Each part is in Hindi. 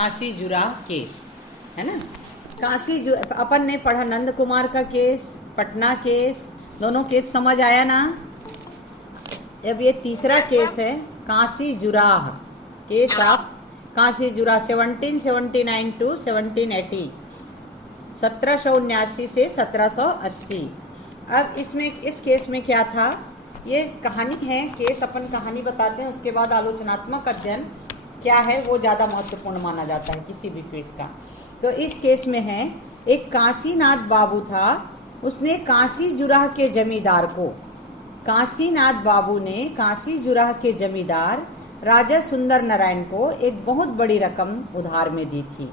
काशी जुराह केस, है ना। अपन ने पढ़ा नंद कुमार का केस, पटना केस, दोनों केस समझ आया ना। अब ये तीसरा केस है Cossijurah case of Cossijurah 1779 to 1780, 1779 से 1780। अब इसमें इस केस में क्या था, ये कहानी है, केस अपन कहानी बताते हैं, उसके बाद आलोचनात्मक अध्ययन क्या है वो ज़्यादा महत्वपूर्ण माना जाता है किसी भी केस का। तो इस केस में है, एक काशीनाथ बाबू था, उसने काशी जुराह के जमींदार को, काशीनाथ बाबू ने काशी जुराह के जमींदार राजा सुंदर नारायण को एक बहुत बड़ी रकम उधार में दी थी।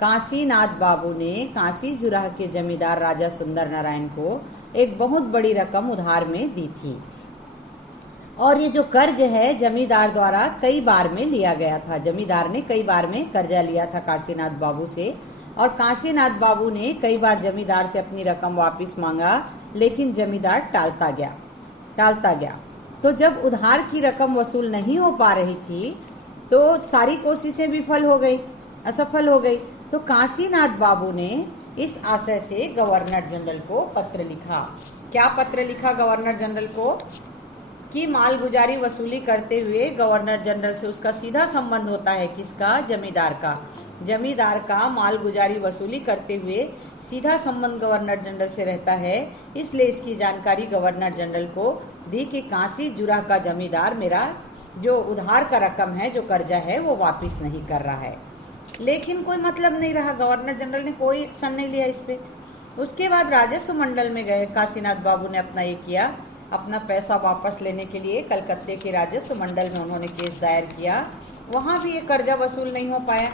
काशीनाथ बाबू ने काशी जुराह के जमींदार राजा सुंदर नारायण को एक बहुत बड़ी रकम उधार में दी थी, और ये जो कर्ज है जमींदार द्वारा कई बार में लिया गया था। जमींदार ने कई बार में कर्जा लिया था काशीनाथ बाबू से, और काशीनाथ बाबू ने कई बार जमींदार से अपनी रकम वापस मांगा, लेकिन जमींदार टालता गया। तो जब उधार की रकम वसूल नहीं हो पा रही थी तो सारी कोशिशें विफल हो गई, असफल हो गई। तो काशीनाथ बाबू ने इस आशय से गवर्नर जनरल को पत्र लिखा। क्या पत्र लिखा गवर्नर जनरल को, कि मालगुजारी वसूली करते हुए गवर्नर जनरल से उसका सीधा संबंध होता है, किसका, जमींदार का मालगुजारी वसूली करते हुए सीधा संबंध गवर्नर जनरल से रहता है। इसलिए इसकी जानकारी गवर्नर जनरल को दी कि काशी जुराह का जमींदार मेरा जो उधार का रकम है, जो कर्जा है, वो वापस नहीं कर रहा है। लेकिन कोई मतलब नहीं रहा, गवर्नर जनरल ने कोई एक्शन नहीं लिया इस पे। उसके बाद राजस्व मंडल में गए काशीनाथ बाबू ने, अपना ये किया, अपना पैसा वापस लेने के लिए कलकत्ते के राजस्व मंडल में उन्होंने केस दायर किया। वहाँ भी ये कर्जा वसूल नहीं हो पाया।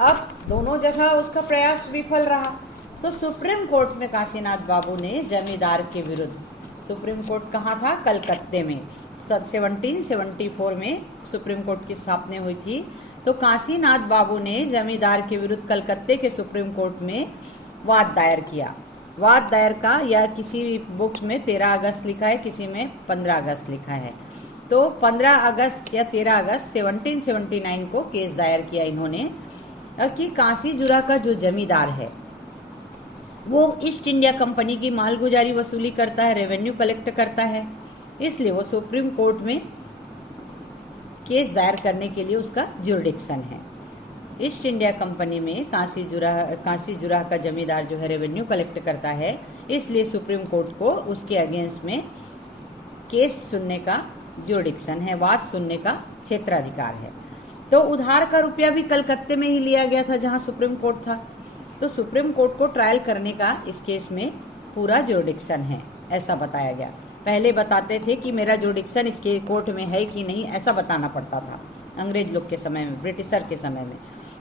अब दोनों जगह उसका प्रयास विफल रहा। तो सुप्रीम कोर्ट में काशीनाथ बाबू ने जमींदार के विरुद्ध, सुप्रीम कोर्ट कहाँ था, कलकत्ते में, 1774 में सुप्रीम कोर्ट की स्थापना हुई थी। तो काशीनाथ बाबू ने जमींदार के विरुद्ध कलकत्ते के सुप्रीम कोर्ट में वाद दायर किया। वाद दायर का, या किसी बुक्स में 13 अगस्त लिखा है, किसी में 15 अगस्त लिखा है। तो 15 अगस्त या 13 अगस्त 1779 को केस दायर किया इन्होंने, कि काशी जुराह का जो जमींदार है वो ईस्ट इंडिया कंपनी की मालगुजारी वसूली करता है, रेवेन्यू कलेक्ट करता है, इसलिए वो सुप्रीम कोर्ट में केस दायर करने के लिए उसका जुरिडिक्शन है। ईस्ट इंडिया कंपनी में काशी जुराह का जमींदार जो है रेवेन्यू कलेक्ट करता है, इसलिए सुप्रीम कोर्ट को उसके अगेंस्ट में केस सुनने का जुरिडिक्शन है, वाद सुनने का क्षेत्राधिकार है। तो उधार का रुपया भी कलकत्ते में ही लिया गया था जहां सुप्रीम कोर्ट था। तो सुप्रीम कोर्ट को ट्रायल करने का इस केस में पूरा जुरिडिक्शन है, ऐसा बताया गया। पहले बताते थे कि मेरा जुरिडिक्शन इसके कोर्ट में है कि नहीं, ऐसा बताना पड़ता था अंग्रेज लोग के समय में, ब्रिटिशर के समय में।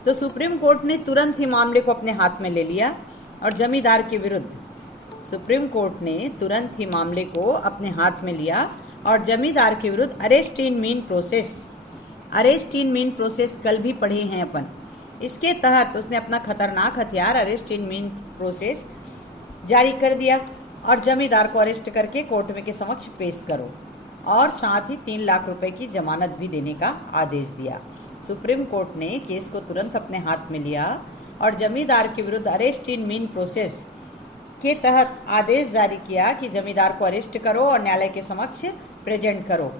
तो सुप्रीम कोर्ट ने तुरंत ही मामले को अपने हाथ में ले लिया, और जमींदार के विरुद्ध सुप्रीम कोर्ट ने तुरंत ही मामले को अपने हाथ में लिया, और जमींदार के विरुद्ध अरेस्ट इन मीन प्रोसेस कल भी पढ़े हैं अपन। इसके तहत उसने अपना खतरनाक हथियार अरेस्ट इन मीन प्रोसेस जारी कर दिया, और जमींदार को अरेस्ट करके कोर्ट में के समक्ष पेश करो, और साथ ही 3 लाख रुपए की जमानत भी देने का आदेश दिया। सुप्रीम कोर्ट ने केस को तुरंत अपने हाथ में लिया, और जमींदार के विरुद्ध अरेस्ट इन मीन प्रोसेस के तहत आदेश जारी किया कि जमींदार को अरेस्ट करो और न्यायालय के समक्ष प्रेजेंट करो,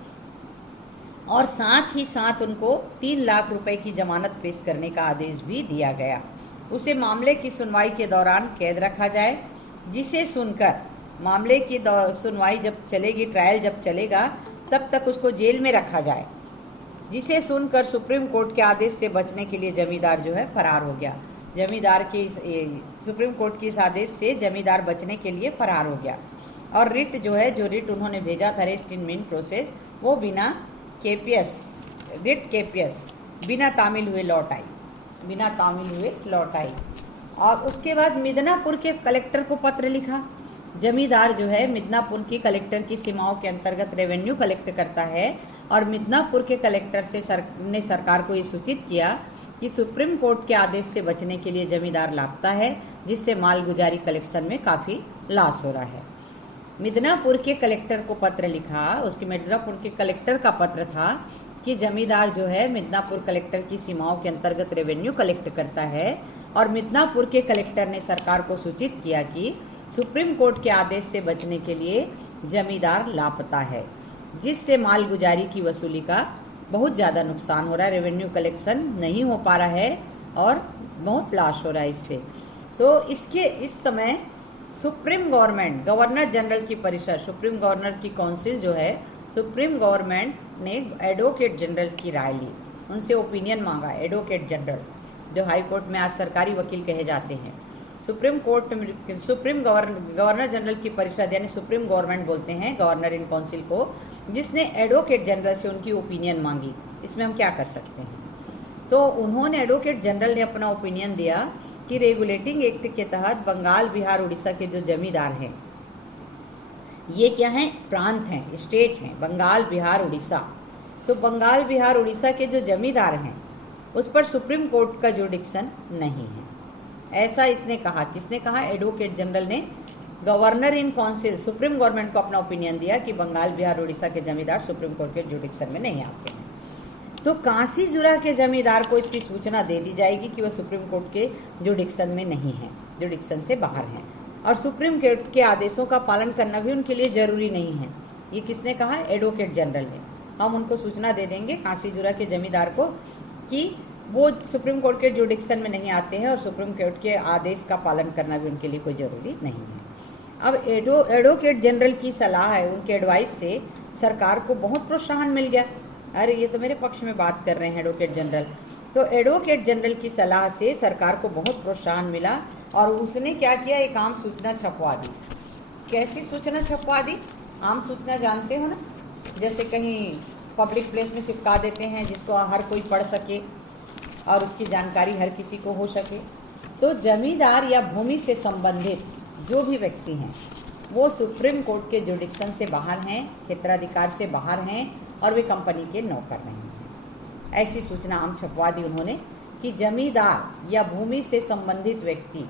और साथ ही साथ उनको 3 लाख रुपए की जमानत पेश करने का आदेश भी दिया गया। उसे मामले की सुनवाई के दौरान कैद रखा जाए, जिसे सुनकर मामले की सुनवाई जब चलेगी, ट्रायल जब चलेगा, तब तक उसको जेल में रखा जाए, जिसे सुनकर सुप्रीम कोर्ट के आदेश से बचने के लिए जमींदार जो है फरार हो गया। जमींदार के सुप्रीम कोर्ट के इस आदेश से जमींदार बचने के लिए फरार हो गया, और रिट जो है, जो रिट उन्होंने भेजा था अरेस्ट इन मीन प्रोसेस, वो बिना तामील हुए लौट आई। और उसके बाद मिदनापुर के कलेक्टर को पत्र लिखा। जमींदार जो है मिदनापुर की कलेक्टर की सीमाओं के अंतर्गत रेवेन्यू कलेक्ट करता है, और मिदनापुर के कलेक्टर से ने सरकार को ये सूचित किया कि सुप्रीम कोर्ट के आदेश से बचने के लिए जमींदार लापता है, जिससे मालगुजारी कलेक्शन में काफ़ी लॉस हो रहा है। मिदनापुर के कलेक्टर को पत्र लिखा। उसके मिदनापुर के कलेक्टर का पत्र था कि जमींदार जो है मिदनापुर कलेक्टर की सीमाओं के अंतर्गत रेवेन्यू कलेक्ट करता है और मिदनापुर के कलेक्टर ने सरकार को सूचित किया कि सुप्रीम कोर्ट के आदेश से बचने के लिए जमींदार लापता है, जिससे मालगुजारी की वसूली का बहुत ज़्यादा नुकसान हो रहा है, रेवेन्यू कलेक्शन नहीं हो पा रहा है और बहुत लॉस हो रहा है इससे। तो इस समय सुप्रीम गवर्नमेंट, गवर्नर जनरल की परिषद, सुप्रीम गवर्नर की काउंसिल जो है, सुप्रीम गवर्नमेंट ने एडवोकेट जनरल की राय ली, उनसे ओपिनियन मांगा। एडवोकेट जनरल जो हाई कोर्ट में आज सरकारी वकील कहे जाते हैं, सुप्रीम गवर्नर जनरल की परिषद यानी सुप्रीम गवर्नमेंट बोलते हैं गवर्नर इन काउंसिल को, जिसने एडवोकेट जनरल से उनकी ओपिनियन मांगी। इसमें हम क्या कर सकते हैं? तो उन्होंने, एडवोकेट जनरल ने अपना ओपिनियन दिया कि रेगुलेटिंग एक्ट के तहत बंगाल, बिहार, उड़ीसा के जो जमींदार हैं, ये क्या हैं? प्रांत हैं, स्टेट हैं, बंगाल, बिहार, उड़ीसा। तो बंगाल, बिहार, उड़ीसा के जो जमींदार हैं उस पर सुप्रीम कोर्ट का जुडिक्शन नहीं है, ऐसा इसने कहा। किसने कहा? एडवोकेट जनरल ने governor in council, supreme government को अपना ओपिनियन दिया कि बंगाल, बिहार, उड़ीसा के जमींदार सुप्रीम कोर्ट के जुडिक्शन में नहीं आते हैं। तो कांसीजुरा के जमींदार को इसकी सूचना दे दी जाएगी कि वह सुप्रीम कोर्ट के जुडिक्शन में नहीं है, जुडिक्शन से बाहर हैं, और सुप्रीम कोर्ट के आदेशों का पालन करना भी उनके लिए ज़रूरी नहीं है। ये किसने कहा? एडवोकेट जनरल ने। हम उनको सूचना दे देंगे कांसीजुरा के जमींदार को कि वो सुप्रीम कोर्ट के जुडिक्शन में नहीं आते हैं और सुप्रीम कोर्ट के आदेश का पालन करना भी उनके लिए कोई ज़रूरी नहीं है। अब एडवोकेट जनरल की सलाह है, उनके एडवाइस से सरकार को बहुत प्रोत्साहन मिल गया। अरे ये तो मेरे पक्ष में बात कर रहे हैं एडवोकेट जनरल। तो एडवोकेट जनरल की सलाह से सरकार को बहुत प्रोत्साहन मिला और उसने क्या किया? एक आम सूचना छपवा दी। कैसी सूचना छपवा दी? आम सूचना जानते हो ना, जैसे कहीं पब्लिक प्लेस में चिपका देते हैं जिसको हर कोई पढ़ सके और उसकी जानकारी हर किसी को हो सके। तो जमींदार या भूमि से संबंधित जो भी व्यक्ति हैं वो सुप्रीम कोर्ट के जुडिक्शन से बाहर हैं, क्षेत्राधिकार से बाहर हैं और वे कंपनी के नौकर नहीं हैं। ऐसी सूचना आम छपवा दी उन्होंने कि जमींदार या भूमि से संबंधित व्यक्ति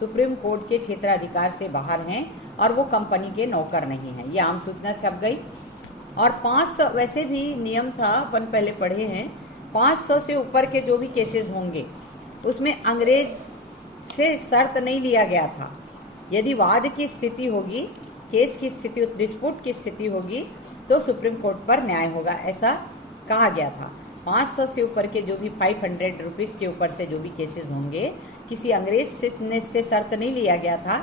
सुप्रीम कोर्ट के क्षेत्राधिकार से बाहर हैं और वो कंपनी के नौकर नहीं हैं। ये आम सूचना छप गई। और 500, वैसे भी नियम था, अपन पहले पढ़े हैं, 500 से ऊपर के जो भी केसेस होंगे उसमें अंग्रेज से शर्त नहीं लिया गया था। यदि वाद की स्थिति होगी, केस की स्थिति, डिस्प्यूट की स्थिति होगी तो सुप्रीम कोर्ट पर न्याय होगा, ऐसा कहा गया था। 500 से ऊपर के जो भी 500 रुपीज़ के ऊपर से जो भी केसेस होंगे, किसी अंग्रेज से शर्त नहीं लिया गया था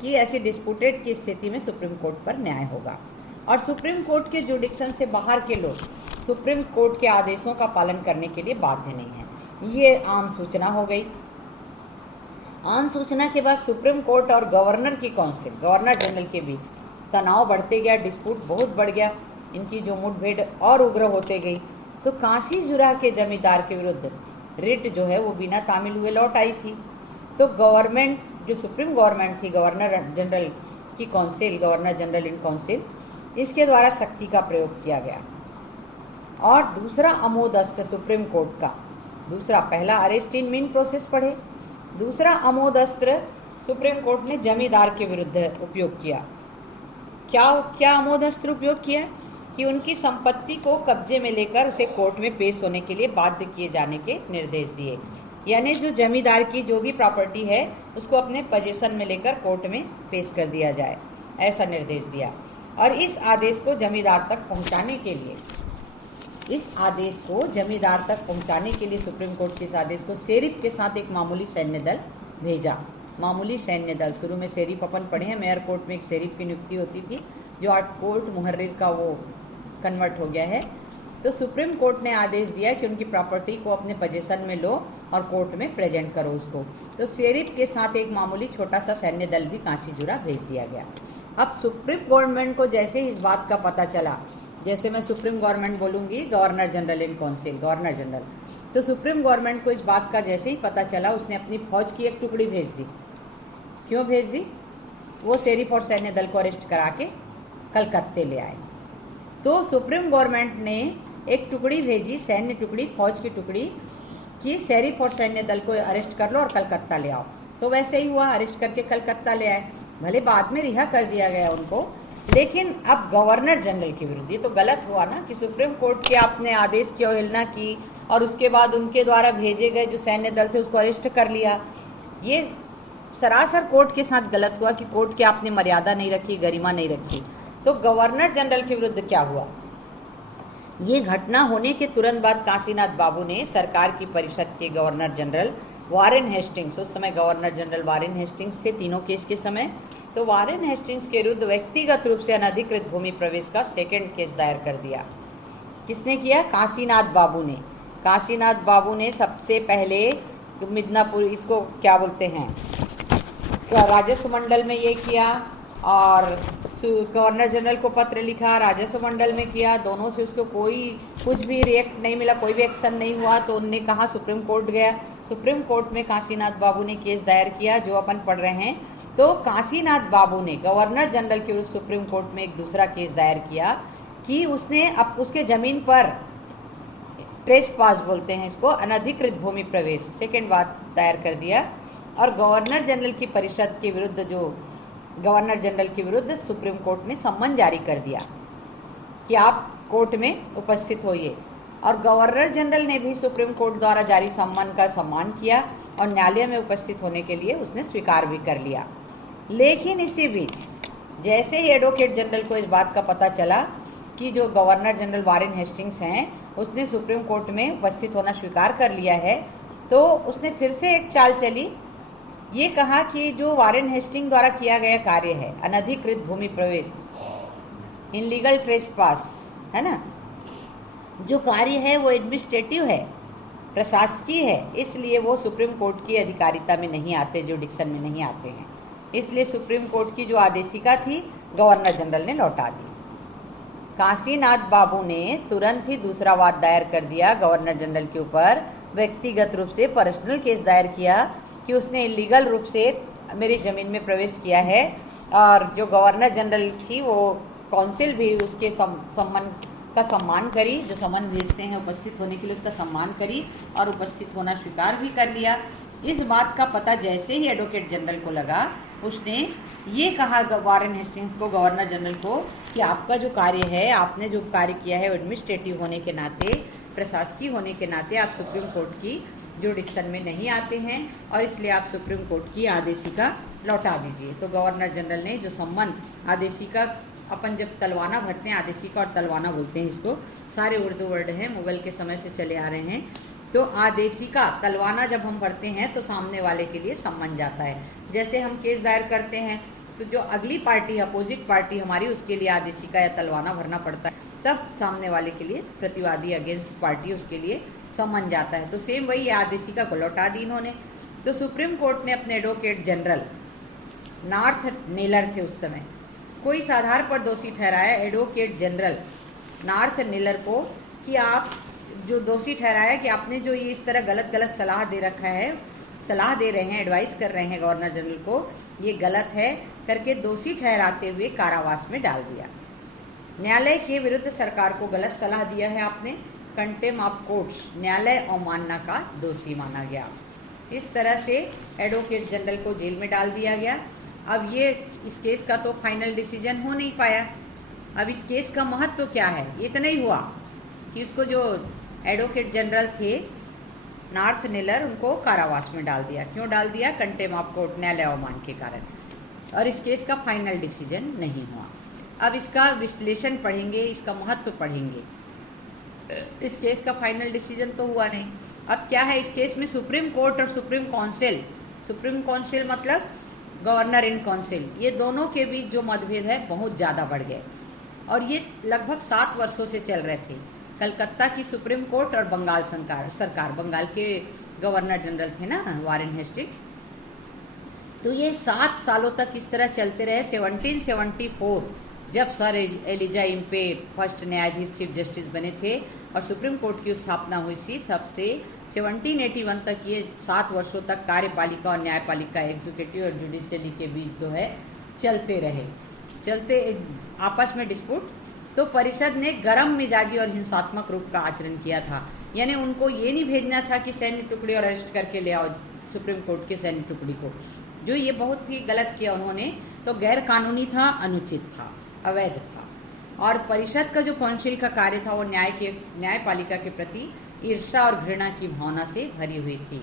कि ऐसी डिस्प्यूटेड की स्थिति में सुप्रीम कोर्ट पर न्याय होगा। और सुप्रीम कोर्ट के जुडिक्शन से बाहर के लोग सुप्रीम कोर्ट के आदेशों का पालन करने के लिए बाध्य नहीं है। ये आम सूचना हो गई। आम सूचना के बाद सुप्रीम कोर्ट और गवर्नर की काउंसिल, गवर्नर जनरल के बीच तनाव बढ़ते गया, डिस्प्यूट बहुत बढ़ गया, इनकी जो मुठभेड़ और उग्र होते गई। तो कांसीजुरा के जमींदार के विरुद्ध रिट जो है वो बिना तामील हुए लौट आई थी। तो गवर्नमेंट, जो सुप्रीम गवर्नमेंट थी, गवर्नर जनरल की council, governor general in council, इसके द्वारा शक्ति का प्रयोग किया गया। और दूसरा अमोद अस्त्र सुप्रीम कोर्ट का, दूसरा, पहला अरेस्ट इन मीन प्रोसेस पढ़े, दूसरा अमोद अस्त्र सुप्रीम कोर्ट ने जमींदार के विरुद्ध उपयोग किया। क्या अमोद अस्त्र उपयोग किया? कि उनकी संपत्ति को कब्जे में लेकर उसे कोर्ट में पेश होने के लिए बाध्य किए जाने के निर्देश दिए। यानी जो जमींदार की जो भी प्रॉपर्टी है उसको अपने पोजीशन में लेकर कोर्ट में पेश कर दिया जाए, ऐसा निर्देश दिया। और इस आदेश को जमींदार तक पहुंचाने के लिए, सुप्रीम कोर्ट के इस आदेश को शेरिफ के साथ एक मामूली सैन्य दल भेजा। मामूली सैन्य दल, शुरू में शेरिफ अपन पढ़े हैं, मेयर कोर्ट में एक शेरिफ की नियुक्ति होती थी जो आज कोर्ट मुहर्रिर का वो कन्वर्ट हो गया है। तो सुप्रीम कोर्ट ने आदेश दिया कि उनकी प्रॉपर्टी को अपने पोजीशन में लो और कोर्ट में प्रेजेंट करो उसको। तो शेरिफ के साथ एक मामूली छोटा सा सैन्य दल भी कांसीजुरा भेज दिया गया। अब सुप्रीम गवर्नमेंट को जैसे ही इस बात का पता चला, जैसे मैं सुप्रीम गवर्नमेंट बोलूँगी, governor general in council, governor general, तो सुप्रीम गवर्नमेंट को इस बात का जैसे ही पता चला उसने अपनी फौज की एक टुकड़ी भेज दी। क्यों भेज दी? वो शेरिफ और सैन्य दल को अरेस्ट करा के कलकत्ते ले आए। तो सुप्रीम गवर्नमेंट ने एक टुकड़ी भेजी, सैन्य टुकड़ी, फौज की टुकड़ी, कि शेरिफ और सैन्य दल को अरेस्ट कर लो और कलकत्ता ले आओ। तो वैसे ही हुआ, अरेस्ट करके कलकत्ता ले आए। भले बाद में रिहा कर दिया गया उनको, लेकिन अब गवर्नर जनरल के विरुद्ध, ये तो गलत हुआ ना कि सुप्रीम कोर्ट के आपने आदेश की अवहेलना की और उसके बाद उनके द्वारा भेजे गए जो सैन्य दल थे उसको अरेस्ट कर लिया। ये सरासर कोर्ट के साथ गलत हुआ कि कोर्ट की आपने मर्यादा नहीं रखी, गरिमा नहीं रखी। तो गवर्नर जनरल के विरुद्ध क्या हुआ, ये घटना होने के तुरंत बाद काशीनाथ बाबू ने सरकार की परिषद के गवर्नर जनरल वारेन हेस्टिंग्स, उस समय गवर्नर जनरल वारेन हेस्टिंग्स थे तीनों केस के समय, तो वारेन हेस्टिंग्स के विरुद्ध व्यक्तिगत रूप से अनधिकृत भूमि प्रवेश का सेकंड केस दायर कर दिया। किसने किया? काशीनाथ बाबू ने। काशीनाथ बाबू ने सबसे पहले मिदनापुर, इसको क्या बोलते हैं, राजस्व मंडल में ये किया और गवर्नर जनरल को पत्र लिखा, राजस्व मंडल में किया, दोनों से उसको कोई कुछ भी रिएक्ट नहीं मिला, कोई भी एक्शन नहीं हुआ। तो उनने कहा सुप्रीम कोर्ट गया, सुप्रीम कोर्ट में काशीनाथ बाबू ने केस दायर किया जो अपन पढ़ रहे हैं। तो काशीनाथ बाबू ने गवर्नर जनरल के विरुद्ध सुप्रीम कोर्ट में एक दूसरा केस दायर किया कि उसने अब उसके ज़मीन पर ट्रेसपास बोलते हैं इसको, अनधिकृत भूमि प्रवेश, सेकेंड बात दायर कर दिया। और गवर्नर जनरल की परिषद के विरुद्ध, जो गवर्नर जनरल के विरुद्ध सुप्रीम कोर्ट ने सम्मन जारी कर दिया कि आप कोर्ट में उपस्थित होइए। और गवर्नर जनरल ने भी सुप्रीम कोर्ट द्वारा जारी सम्मन का सम्मान किया और न्यायालय में उपस्थित होने के लिए उसने स्वीकार भी कर लिया। लेकिन इसी बीच जैसे ही एडवोकेट जनरल को इस बात का पता चला कि जो गवर्नर जनरल वारेन हेस्टिंग्स हैं उसने सुप्रीम कोर्ट में उपस्थित होना स्वीकार कर लिया है, तो उसने फिर से एक चाल चली, ये कहा कि जो वारेन हेस्टिंग द्वारा किया गया कार्य है, अनधिकृत भूमि प्रवेश, इनलीगल ट्रेसपास, है ना, जो कार्य है वो एडमिनिस्ट्रेटिव है, प्रशासकीय है, इसलिए वो सुप्रीम कोर्ट की अधिकारिता में नहीं आते, जुडिक्शन में नहीं आते हैं। इसलिए सुप्रीम कोर्ट की जो आदेशिका थी गवर्नर जनरल ने लौटा दी। काशीनाथ बाबू ने तुरंत ही दूसरा वाद दायर कर दिया गवर्नर जनरल के ऊपर, व्यक्तिगत रूप से पर्सनल केस दायर किया कि उसने इलीगल रूप से मेरी ज़मीन में प्रवेश किया है। और जो गवर्नर जनरल थी वो काउंसिल भी उसके सम्मान का सम्मान करी, जो सम्मान भेजते हैं उपस्थित होने के लिए उसका सम्मान करी और उपस्थित होना स्वीकार भी कर लिया। इस बात का पता जैसे ही एडवोकेट जनरल को लगा, उसने ये कहा वारेन हेस्टिंग्स को, गवर्नर जनरल को, कि आपका जो कार्य है, आपने जो कार्य किया है एडमिनिस्ट्रेटिव होने के नाते, प्रशासकीय होने के नाते आप सुप्रीम कोर्ट की जुडिक्शन में नहीं आते हैं और इसलिए आप सुप्रीम कोर्ट की आदेशिका लौटा दीजिए। तो गवर्नर जनरल ने जो सम्मन आदेशिका, अपन जब तलवाना भरते हैं, आदेशिका और तलवाना बोलते हैं इसको, सारे उर्दू वर्ड हैं, मुगल के समय से चले आ रहे हैं। तो आदेशिका, तलवाना जब हम भरते हैं तो सामने वाले के लिए सम्मन जाता है। जैसे हम केस दायर करते हैं तो जो अगली पार्टी, अपोजिट पार्टी हमारी, उसके लिए आदेशिका या तलवाना भरना पड़ता है, तब सामने वाले के लिए, प्रतिवादी अगेंस्ट पार्टी, उसके लिए सम्मन जाता है। तो सेम वही आदेशिका को लौटा दी इन्होंने। तो सुप्रीम कोर्ट ने अपने एडवोकेट जनरल, नॉर्थ नेलर थे उस समय, को इस आधार पर दोषी ठहराया, एडवोकेट जनरल नॉर्थ नेलर को, कि आप जो दोषी ठहराया कि आपने जो ये इस तरह गलत सलाह दे रखा है, सलाह दे रहे हैं, एडवाइस कर रहे हैं गवर्नर जनरल को, ये गलत है करके दोषी ठहराते हुए कारावास में डाल दिया। न्यायालय के विरुद्ध सरकार को गलत सलाह दिया है आपने, कंटेम ऑफ कोर्ट्स, न्यायालय अवमानना का दोषी माना गया। इस तरह से एडवोकेट जनरल को जेल में डाल दिया गया। अब ये इस केस का तो फाइनल डिसीजन हो नहीं पाया। अब इस केस का महत्व क्या है, ये इतना ही हुआ कि उसको जो एडवोकेट जनरल थे नॉर्थ नेलर, उनको कारावास में डाल दिया। क्यों डाल दिया? कंटेम ऑफ कोर्ट, न्यायालय अवमान के कारण। और इस केस का फाइनल डिसीजन नहीं हुआ। अब इसका विश्लेषण पढ़ेंगे, इसका महत्व पढ़ेंगे। इस केस का फाइनल डिसीजन तो हुआ नहीं। अब क्या है इस केस में, सुप्रीम कोर्ट और सुप्रीम काउंसिल, सुप्रीम काउंसिल मतलब गवर्नर इन काउंसिल, ये दोनों के बीच जो मतभेद है बहुत ज़्यादा बढ़ गए और ये लगभग 7 वर्षों से चल रहे थे। कलकत्ता की सुप्रीम कोर्ट और बंगाल सरकार, बंगाल के गवर्नर जनरल थे ना वारेन हेस्टिंग्स, तो ये 7 सालों तक इस तरह चलते रहे। 1774 जब सर एलिजा इम्पे फर्स्ट न्यायाधीश चीफ जस्टिस बने थे और सुप्रीम कोर्ट की स्थापना हुई थी, तब से 1781 तक ये 7 वर्षों तक कार्यपालिका और न्यायपालिका, एग्जीक्यूटिव और जुडिशियली के बीच जो है चलते रहे, चलते आपस में डिस्प्यूट। तो परिषद ने गर्म मिजाजी और हिंसात्मक रूप का आचरण किया था, यानी उनको ये नहीं भेजना था कि सैन्य टुकड़ी और अरेस्ट करके ले आओ सुप्रीम कोर्ट के सैन्य टुकड़ी को, जो ये बहुत ही गलत किया उन्होंने, तो गैर कानूनी था, अनुचित था। अवैध था। और परिषद का जो काउंसिल का कार्य था वो न्यायपालिका के प्रति ईर्ष्या और घृणा की भावना से भरी हुई थी।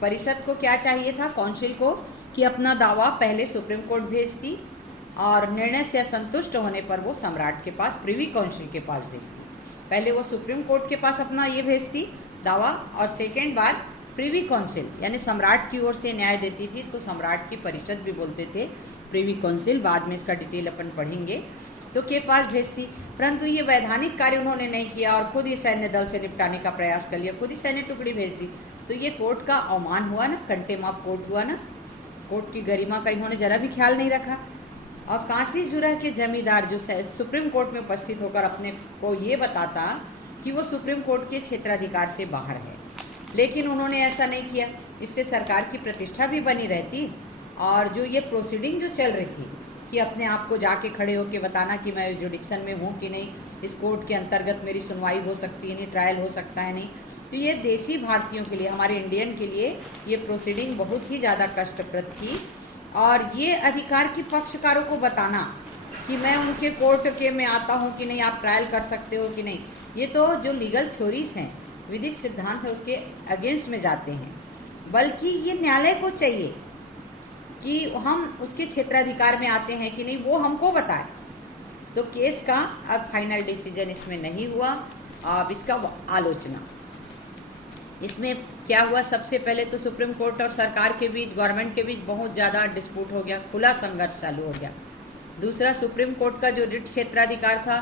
परिषद को क्या चाहिए था, काउंसिल को, कि अपना दावा पहले सुप्रीम कोर्ट भेजती और निर्णय से असंतुष्ट होने पर वो सम्राट के पास, प्रिवी काउंसिल के पास भेजती। पहले वो सुप्रीम कोर्ट के पास अपना ये भेजती दावा, और सेकेंड बार प्रिवी काउंसिल यानी सम्राट की ओर से न्याय देती थी। इसको सम्राट की परिषद भी बोलते थे, प्रिवी काउंसिल, बाद में इसका डिटेल अपन पढ़ेंगे, तो के पास भेजती। परंतु ये वैधानिक कार्य उन्होंने नहीं किया और खुद ही सैन्य दल से निपटाने का प्रयास कर लिया, खुद ही सैन्य टुकड़ी भेज दी। तो ये कोर्ट का अवमान हुआ ना, कंटेम्प्ट ऑफ कोर्ट हुआ ना, कोर्ट की गरिमा का इन्होंने जरा भी ख्याल नहीं रखा। और काशी जुरह के जमींदार जो सुप्रीम कोर्ट में उपस्थित होकर अपने को ये बताता कि वो सुप्रीम कोर्ट के क्षेत्राधिकार से बाहर है, लेकिन उन्होंने ऐसा नहीं किया। इससे सरकार की प्रतिष्ठा भी बनी रहती, और जो ये प्रोसीडिंग जो चल रही थी कि अपने आप को जाके खड़े होकर बताना कि मैं जुडिक्शन में हूँ कि नहीं, इस कोर्ट के अंतर्गत मेरी सुनवाई हो सकती है नहीं, ट्रायल हो सकता है नहीं, तो ये देसी भारतीयों के लिए, हमारे इंडियन के लिए ये प्रोसीडिंग बहुत ही ज़्यादा कष्टप्रद थी। और ये अधिकार की पक्षकारों को बताना कि मैं उनके कोर्ट के में आता हूँ कि नहीं, आप ट्रायल कर सकते हो कि नहीं, ये तो जो लीगल थ्योरीज हैं, विधिक सिद्धांत है, उसके अगेंस्ट में जाते हैं। बल्कि ये न्यायालय को चाहिए कि हम उसके क्षेत्राधिकार में आते हैं कि नहीं, वो हमको बताए। तो केस का अब फाइनल डिसीजन इसमें नहीं हुआ। अब इसका आलोचना, इसमें क्या हुआ, सबसे पहले तो सुप्रीम कोर्ट और सरकार के बीच, गवर्नमेंट के बीच बहुत ज़्यादा डिस्प्यूट हो गया, खुला संघर्ष चालू हो गया। दूसरा, सुप्रीम कोर्ट का जो रिट क्षेत्राधिकार था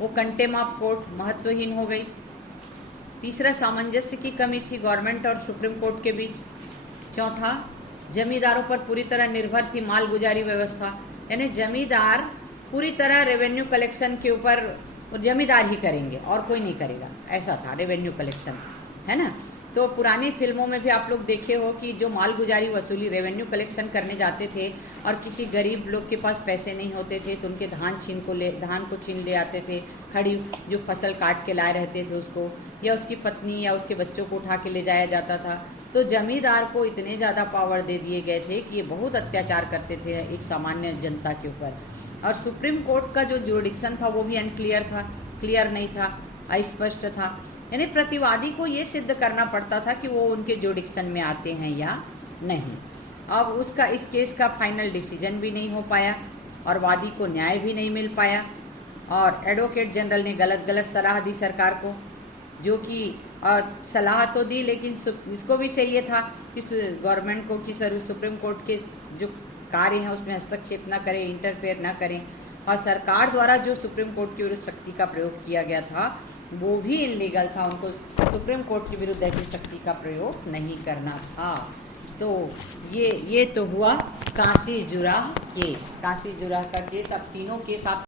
वो कंटेम्प्ट ऑफ कोर्ट महत्वहीन हो गई। तीसरा, सामंजस्य की कमी थी गवर्नमेंट और सुप्रीम कोर्ट के बीच। चौथा, जमींदारों पर पूरी तरह निर्भर थी मालगुजारी व्यवस्था, यानी जमींदार पूरी तरह रेवेन्यू कलेक्शन के ऊपर, जमींदार ही करेंगे और कोई नहीं करेगा, ऐसा था रेवेन्यू कलेक्शन, है ना। तो पुरानी फिल्मों में भी आप लोग देखे हो कि जो मालगुजारी वसूली, रेवेन्यू कलेक्शन करने जाते थे और किसी गरीब लोग के पास पैसे नहीं होते थे तो उनके धान को छीन ले आते थे, खड़ी जो फसल काट के लाए रहते थे उसको, या उसकी पत्नी या उसके बच्चों को उठा के ले जाया जाता था। तो जमींदार को इतने ज़्यादा पावर दे दिए गए थे कि ये बहुत अत्याचार करते थे एक सामान्य जनता के ऊपर। और सुप्रीम कोर्ट का जो जुरिडिक्शन था वो भी अनक्लियर था, क्लियर नहीं था, अस्पष्ट था, यानी प्रतिवादी को ये सिद्ध करना पड़ता था कि वो उनके जुरिडिक्शन में आते हैं या नहीं। अब उसका, इस केस का फाइनल डिसीजन भी नहीं हो पाया और वादी को न्याय भी नहीं मिल पाया। और एडवोकेट जनरल ने गलत सलाह दी सरकार को, जो कि सलाह तो दी, लेकिन इसको भी चाहिए था कि गवर्नमेंट को कि सुप्रीम कोर्ट के जो कार्य हैं उसमें हस्तक्षेप ना करें, इंटरफेयर ना करें। और सरकार द्वारा जो सुप्रीम कोर्ट के विरुद्ध शक्ति का प्रयोग किया गया था वो भी इनलीगल था, उनको सुप्रीम कोर्ट के विरुद्ध ऐसी शक्ति का प्रयोग नहीं करना था। तो ये तो हुआ काशी जुराह केस। काशी जुराह का केस। अब तीनों केस आप